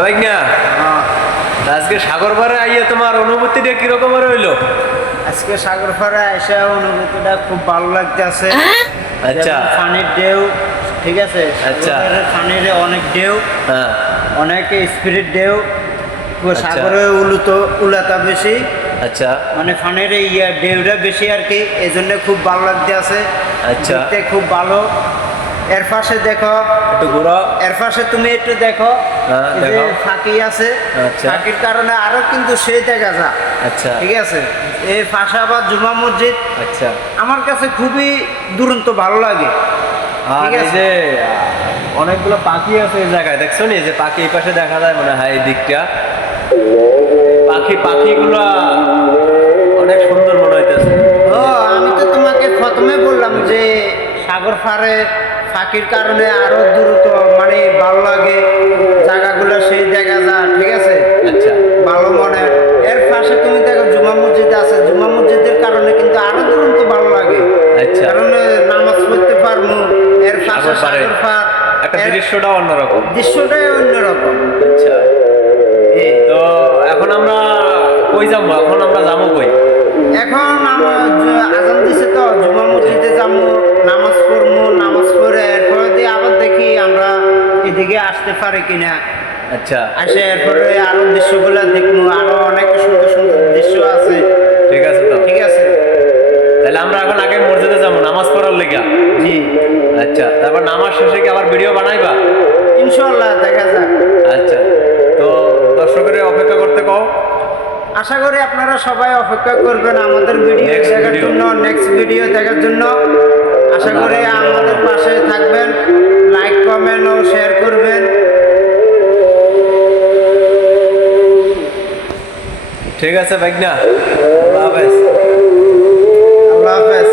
ভাইগনা আজকে সাগর পাড়ে আইয়া তোমার অনুভূতিটা কিরকম হইলো? আজকে সাগর পাড়ে এসে অনুভূতিটা খুব ভালো লাগতেছে। আচ্ছা, পানির ঢেউ, ঠিক আছে। আচ্ছা, পানির অনেক ঢেউ, হ্যাঁ, অনেক স্পিরিট ঢেউ। সাগরে উলাতা বেশি, আচ্ছা, মানে পানির ঢেউটা বেশি আর কি, এই জন্য খুব ভালো লাগতেছে। আচ্ছা, দেখতে খুব ভালো। এর পাশে দেখো একটু ঘুরো, এর পাশে তুমি একটু দেখো, দেখো ফাঁকি আছে। আচ্ছা, ফাঁকির কারণে আরো কিন্তু সেই দেখা যায়। আচ্ছা, ঠিক আছে। এই পাশে আবার জুমা মসজিদ, আচ্ছা, আমার কাছে খুবই দুরন্ত ভালো লাগে। আর ঠিক এই আছে। যে অনেকগুলো পাখি আছে এই জায়গায়, দেখছো নি যে পাখি এই পাশে দেখা যায় মনে হয় এই দিকটা। পাখিগুলা অনেক সুন্দর মনে হইতেছে। ও, আমি তো তোমাকে প্রথমে বললাম যে সাগর পাড়ে ফাঁকির কারণে আরো দ্রুত মানে ভালো লাগে, জায়গাগুলো সেই দেখা যায়। ঠিক আছে, আচ্ছা, ভালো মনে। এর পাশে তুমি দেখো জুমা মসজিদ আছে, জুমা মসজিদের কারণে কিন্তু আরো দ্রুত ভালো লাগে। আচ্ছা, কারণ নামাজ পড়তে পারবো। এর পাশে সাগর পাড়, একটা দৃশ্যটাও অন্যরকম, দৃশ্যটাই অন্যরকম। আচ্ছা। তো এখন আমরা কই যাবো? এখন আমরা যাবো কই? এখন আজান দিছে তো জুমা মসজিদে যাবো, নামাজ পড়বো। নামাজ পড়ে এরপরে দিয়ে আবার দেখি আমরা এদিকে আসতে পারি কিনা। আচ্ছা, আসে এরপরে আরো দৃশ্যগুলো দেখবো, আরো অনেক সুন্দর সুন্দর দৃশ্য আছে। ঠিক আছে। তো ঠিক আছে, তাহলে আমরা এখন আগে মসজিদে যাবো নামাজ পড়ার লেগে। জি, আচ্ছা, তারপর নামাজ শেষে কি আবার ভিডিও বানাইবা? ইনশাল্লাহ দেখা যাক। আচ্ছা, তো দর্শকের অপেক্ষা করতে কও। আশা করি আপনারা সবাই অপেক্ষা করবেন আমাদের ভিডিও Next দেখার video. জন্য, নেক্সট ভিডিও দেখার জন্য। আশা করি আমাদের পাশে থাকবেন, লাইক কমেন্ট ও শেয়ার করবেন। ঠিক আছে ভাইগনা, আল্লাহ হাফেজ। আল্লাহ হাফেজ।